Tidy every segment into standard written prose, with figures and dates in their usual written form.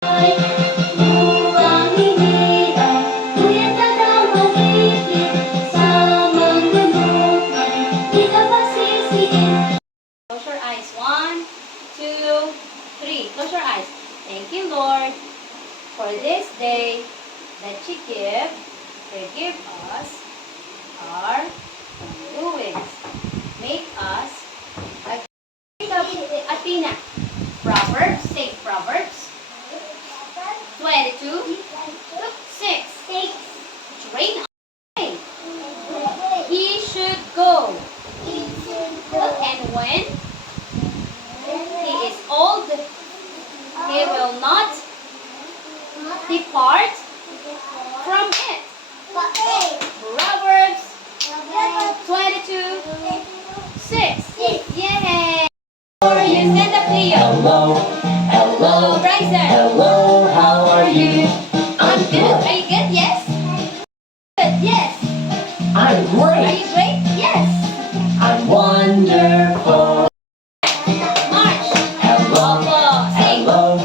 Upang hinirang, ngunit nadamalitin sa manlulukan, di ka pasisiin. Close your eyes. 1, 2, 3. Close your eyes. Thank you, Lord, for this day that you forgive us our wrongdoings. Make us Athena. Proverbs, say Proverbs 22, 6. Train up. He should go. And when he is old, he will not depart from it. Proverbs 22, 6. Yay! Or you stand up here. Hello, hello, Bryson. hello, how are you? I'm good. Are you good? Yes. Good. Yes. I'm Are great. you great? Yes. I'm wonderful. March. Hello, Opo. Sing. hello,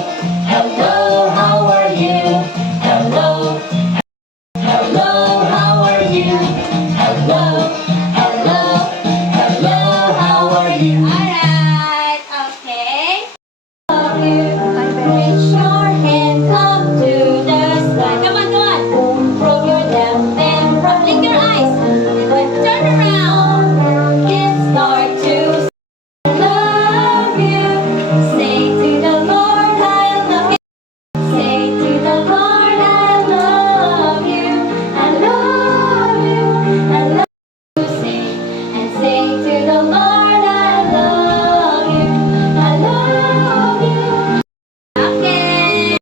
hello, how are you? Hello, hello, how are you? Hello, hello, hello, how are you? Alright. Okay. Love you. Reach your hand up to the sky. Come on, come on. From your left and right. Blink your eyes. Turn around. And start to love you. Say to the Lord, I love you. Say to the Lord, I love you. I love you. I love you. Sing and say to the Lord, I love you. I love you. Okay.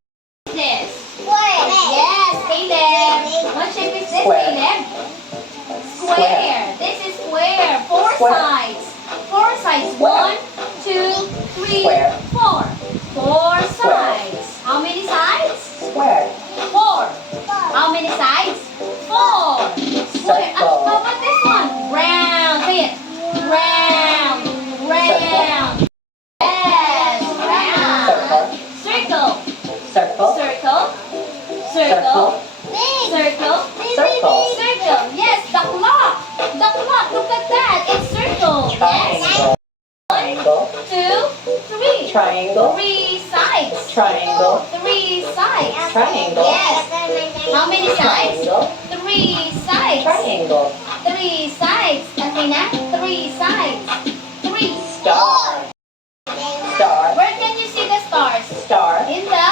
What's this? Yes, Caleb. What shape is this, Square. Caleb? Square. This is square. Four Square. sides. Four sides. Square. 1, 2, 3, Square. 4. Four Square. sides. How many sides? Square, 4. How many sides? 4. Square. Circle. How about this one? Round. Say it. Round. Round. Yes. Round. circle, Circle. circle, Circle. Circle. circle, Circle. circle, Circle. Yes, the clock. The clock. Look at that. It's circle. Yes. triangle, triangle, 2, 3. triangle, 3 sides. triangle, 3 sides. triangle, Yes. How many sides? triangle, 3 sides. triangle, 3 sides. Athena, 3 sides. 3. star, star, Where can you see the stars? star, In the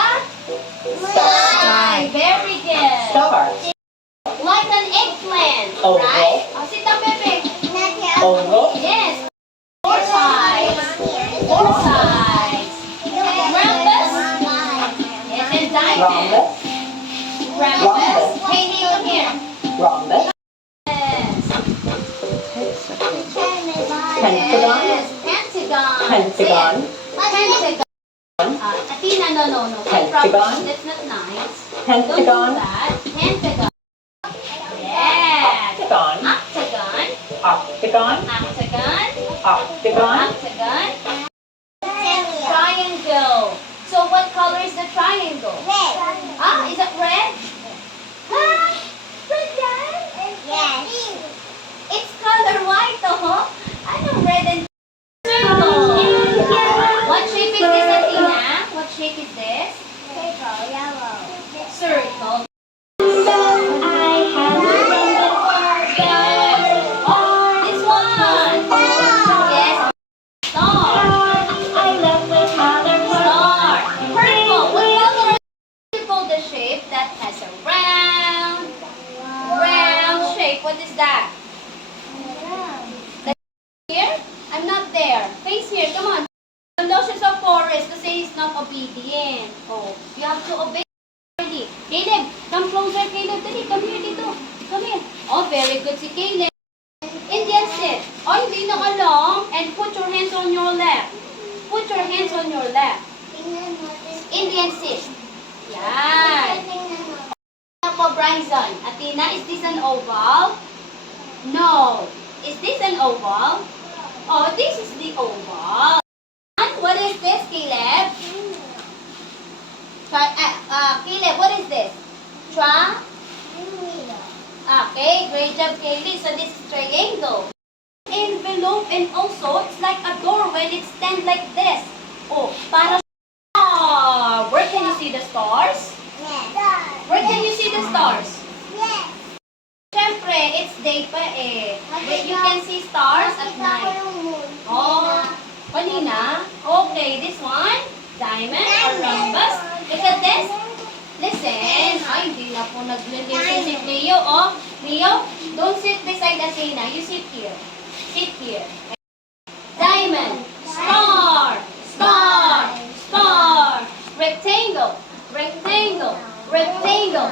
sky. Very good. star, Like an eggplant, Oval. right? Oh, sit down, baby. oval, Yes. 4 sides. 4 sides. Rhombus. Yes, and diamond. rhombus, Rhombus. Hey, look here. rhombus, Yes. pentagon, Yes. Pentagon. pentagon, Pentagon. Athena, no. Pentagon. That's not nice. pentagon, Don't do that. Pentagon. Yes. octagon, Octagon. octagon, Octagon. octagon, Octagon. Triangle. So what color is the triangle? Ah, is it red? Ah, red yan? It's color white, oh. I know red and circle. What shape is this, Athena? What shape is this? Circle. This one. Yes. Star. Star. Purple. What color do you call the shape that has a round shape? What is that? Here? I'm not there. Face here. Come on. The notions of forest to say he's not obedient. Oh, you have to obey. Caleb, come closer, Caleb. Dali, come here dito. Come here. Oh, very good si Caleb. Indian sit. Oh, hindi na alam. And put your hands on your lap. Put your hands on your lap. Indian sit. Yan. For Bryson. Athena, is this an oval? No. Is this an oval? Oh, this is the oval. And what is this, Caleb? Caleb, what is this? Okay, great job, Kaylee. So this is triangle. Envelope, and also it's like a door when it stands like this. Oh, para star. Where can you see the stars? Where can you see the stars? Siyempre, it's day pa eh. But you can see stars at night. Oh, kanina? Okay, this one, diamond or rhombus. Look at this. Listen. Ay, hindi na po nag-listen si Leo. Oh, Leo, don't sit beside Asena. You sit here. Sit here. Diamond, star, star, star. Rectangle, rectangle, rectangle.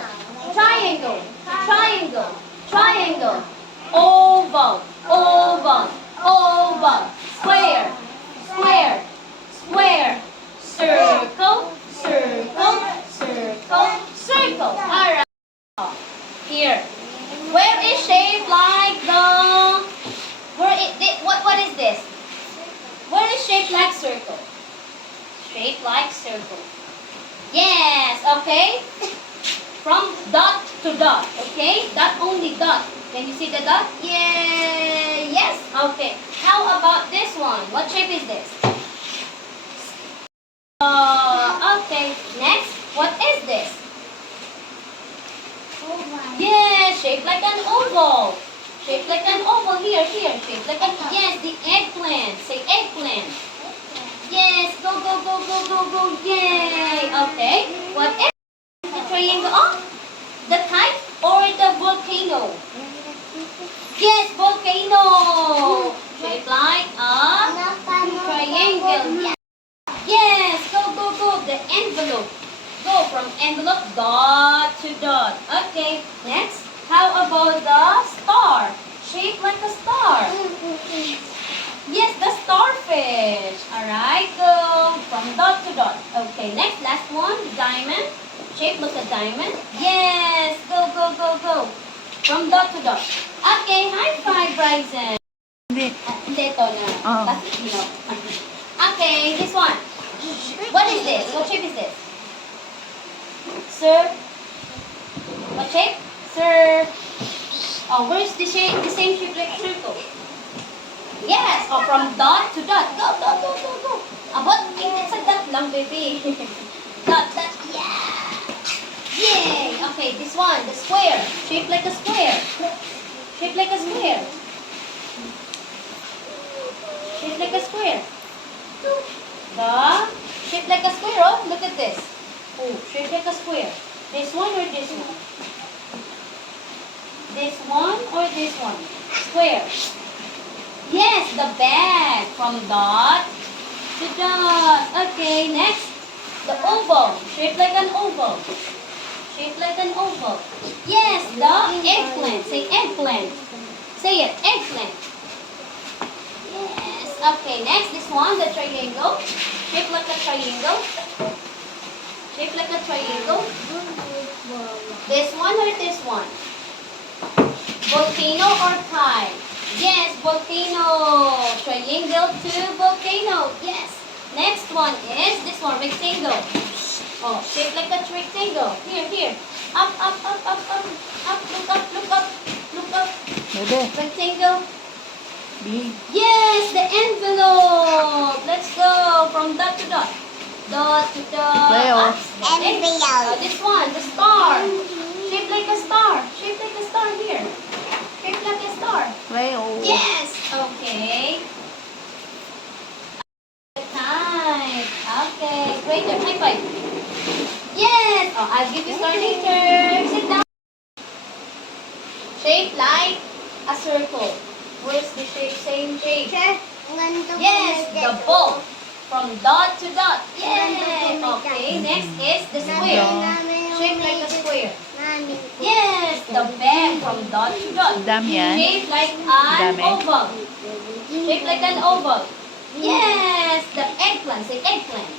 Triangle, triangle, triangle. Oval, oval, oval. Square, square, square. Circle, circle, circle, circle. Alright. Here. Where is shape like the... What is this? Where is shape like circle? Shape like circle. Yes, okay. From dot to dot, okay? Dot only dot. Can you see the dot? Yeah, yes. Okay. How about this one? What shape is this? Okay. Next, what is this? Yeah, shaped like an oval. Shaped like an oval. Here, here. Shaped like an... Yes, the eggplant. Say eggplant. Yes, go, go, go, go, go, go. Yay. Okay. What is the triangle? Oh, the kite or the volcano? Yes, volcano. Shaped like a triangle. Yes. Yes, go, go, go. The envelope. Go from envelope dot to dot. Okay, next. How about the star? Shaped like a star. Yes, the starfish. Alright, go from dot to dot. Okay, next, last one, diamond. Shaped like a diamond. Yes, go, go, go, go. From dot to dot. Okay, high five, Bryson. Hindi. Hindi, ito na. Oh. That's, you know. Okay, this one. What is this? What shape is this? Sir? What shape? Sir? Oh, where's the shape? The same shape like circle. Yes. Oh, from dot to dot. Go, go, go, go, go. About, it's a dot lang, baby. Dot, dot, yeah. Yay. Okay, this one, the square. Shaped like a square. Shaped like a square. Shaped like a square. The shaped like a square, oh, look at this. Oh, shaped like a square. This one or this one? This one or this one? Square. Yes, the bag from dot to dot. Okay, next. The oval. Shaped like an oval. Shaped like an oval. Yes, the eggplant. Say eggplant. Say it, eggplant. Yes. Okay, next. This one, the triangle. Shaped like a triangle. Shaped like a triangle. This one or this one? Volcano or kite? Yes, volcano. Triangle to volcano. Yes. Next one is this one, rectangle. Oh, shaped like a rectangle. Here, here. Up, up, up, up, up. Up, look up, look up. Look up. Bebe. Rectangle. B. Yes, the envelope. Let's go from dot to dot. Dot to dot. Leo. This one, the star. Shaped like a star. Shaped like a star here. Shaped like a star. Leo. Yes. Okay. Time. Okay. Great job. High five. Yes. Oh, I'll give you star later. Sit down. Shaped like a circle. Where's the shape? Same shape. Yes, the ball. From dot to dot. Yay! Okay, next is the square. Shaped like a square. Yes, the bag from dot to dot. Dami yan. Shaped like an Dami. oval. Shaped like an oval. Yes, the eggplant. Say eggplant.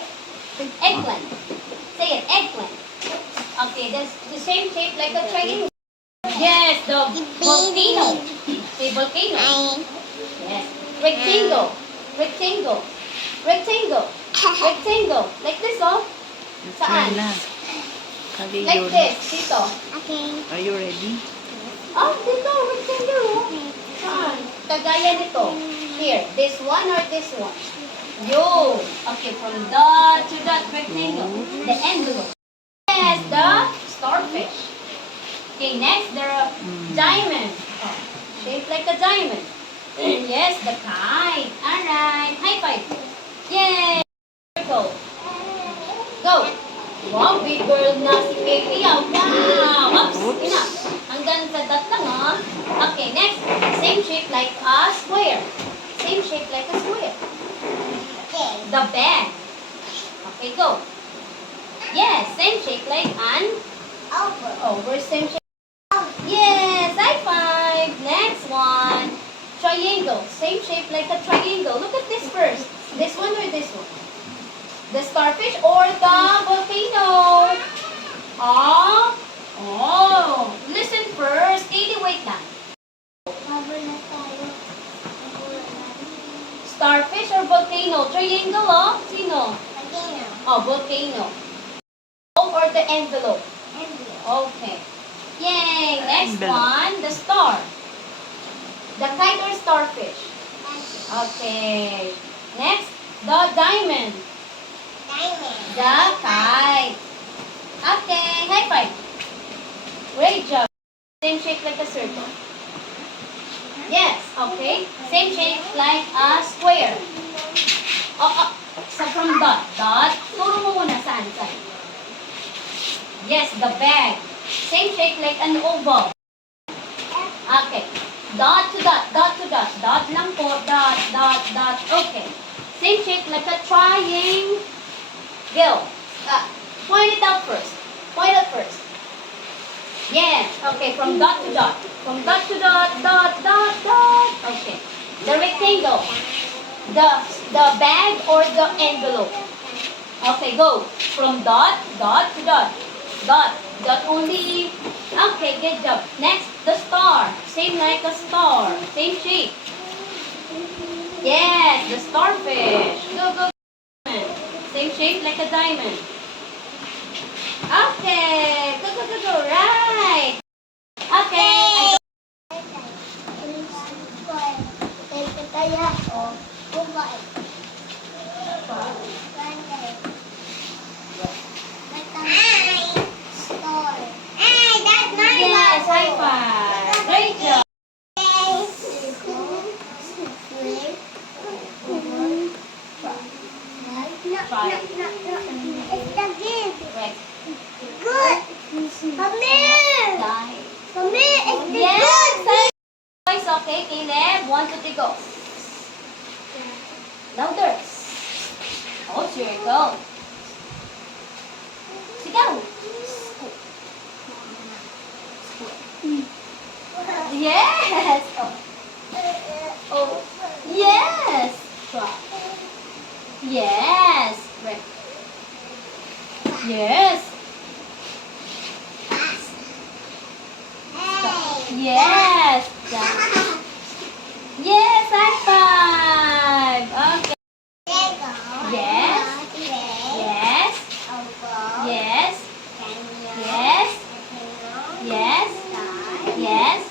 Eggplant. Say it, eggplant. Okay, that's the same shape like a triangle. Yes, the volcano. Say volcano. Yes. Rectangle. Rectangle. Rectangle. Rectangle. Like this, oh. Saan? Saan? Okay, Like yun. this, dito. Are you ready? Oh, dito, rectangle. Oh. Saan? Kagaya nito. Here, this one or this one? Yo. Okay, from dot to dot rectangle. The envelope. Yes, the starfish. Okay, next, the diamond. Oh, shaped like a diamond. Yes, the kite. Alright, high five. Yay! Circle. Go. Wow, big girl na si Katie. Ah. Wow! Oops, enough. Hanggang sa dot lang, ah. Okay, next. Same shape like a square. Same shape like a square. The bag. Okay, go. Yes, same shape like an over. Same shape. Yes, high five. Next one. Triangle. Same shape like a triangle. Look at this first. This one or this one? The starfish or the volcano? Ah? Oh. Listen first. Katie, wait lang. Starfish or volcano? Triangle, oh? Sino? Oh, volcano. Or the envelope? Okay. Yay! Next Envelope. one, the star. The kite or starfish? Okay. Next, the diamond. The kite. Okay, high five. Great job. Same shape like a circle. Yes, okay. Same shape like a square. Oh, so from dot. Dot. Turo mo muna saan. Yes, the bag. Same shape like an oval. Okay. Dot to dot, dot to dot. Dot lang po. Dot, dot, dot. Okay. Same shape like a triangle. Point it out first. Point it first. Yes. Okay, from dot to dot. From dot to dot, dot, dot, dot. Okay. The rectangle. The bag or the envelope. Okay, go. From dot, dot to dot. Dot. Dot only. Okay, good job. Next, the star. Same like a star. Same shape. Yes, the starfish. Go, go. Same shape like a diamond. Okay. Go, go, go, go. Right. Okay. Yes, high five. Great job. Right. Yes. Voice, okay, Caleb. 1, 2, 3, go. Louder. Oh, circle. Sigaw. Yes. Oh. Oh. Yes. Yes. Right. Yes. Yes. Yes, high five. Okay. Yes. Yes. Yes. Yes. Yes. Yes.